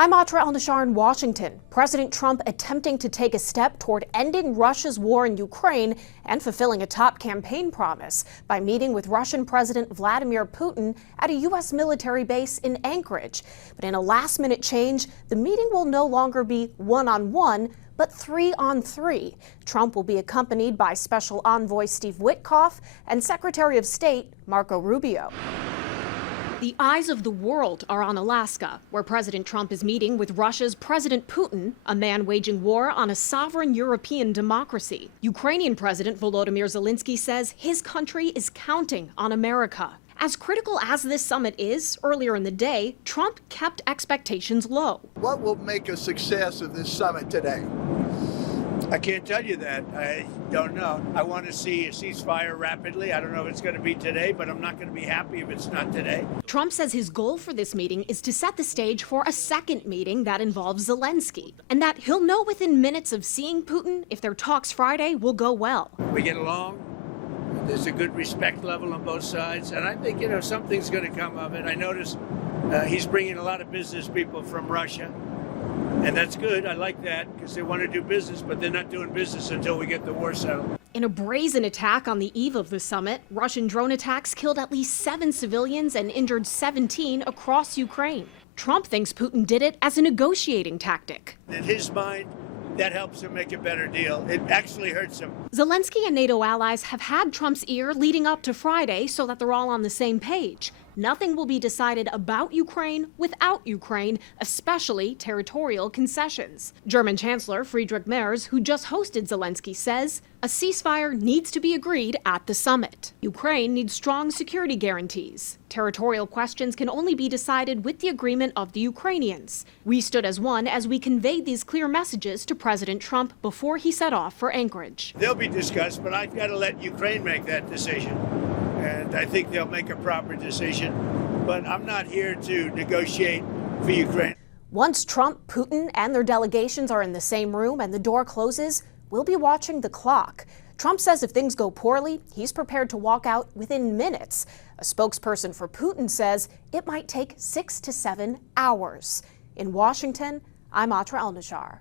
I'm Atra El-Nashar in Washington. President Trump attempting to take a step toward ending Russia's war in Ukraine and fulfilling a top campaign promise by meeting with Russian President Vladimir Putin at a U.S. military base in Anchorage. But in a last-minute change, the meeting will no longer be one-on-one, but three-on-three. Trump will be accompanied by Special Envoy Steve Witkoff and Secretary of State Marco Rubio. The eyes of the world are on Alaska, where President Trump is meeting with Russia's President Putin, a man waging war on a sovereign European democracy. Ukrainian President Volodymyr Zelensky says his country is counting on America. As critical as this summit is, earlier in the day, Trump kept expectations low. What will make a success of this summit today? I can't tell you that. I don't know. I want to see a ceasefire rapidly. I don't know if it's going to be today, but I'm not going to be happy if it's not today. Trump says his goal for this meeting is to set the stage for a second meeting that involves Zelensky, and that he'll know within minutes of seeing Putin if their talks Friday will go well. We get along. There's a good respect level on both sides, and I think, something's going to come of it. I noticed he's bringing a lot of business people from Russia. And that's good. I like that because they want to do business, but they're not doing business until we get the war settled. In a brazen attack on the eve of the summit, Russian drone attacks killed at least 7 civilians and injured 17 across Ukraine. Trump thinks Putin did it as a negotiating tactic. In his mind, that helps him make a better deal. It actually hurts him. Zelensky and NATO allies have had Trump's ear leading up to Friday so that they're all on the same page. Nothing will be decided about Ukraine without Ukraine, especially territorial concessions. German Chancellor Friedrich Merz, who just hosted Zelensky, says a ceasefire needs to be agreed at the summit. Ukraine needs strong security guarantees. Territorial questions can only be decided with the agreement of the Ukrainians. We stood as one as we conveyed these clear messages to President Trump before he set off for Anchorage. They'll be discussed, but I've got to let Ukraine make that decision. And I think they'll make a proper decision. But I'm not here to negotiate for Ukraine. Once Trump, Putin, and their delegations are in the same room and the door closes, we'll be watching the clock. Trump says if things go poorly, he's prepared to walk out within minutes. A spokesperson for Putin says it might take 6 to 7 hours. In Washington, I'm Atra El-Nashar.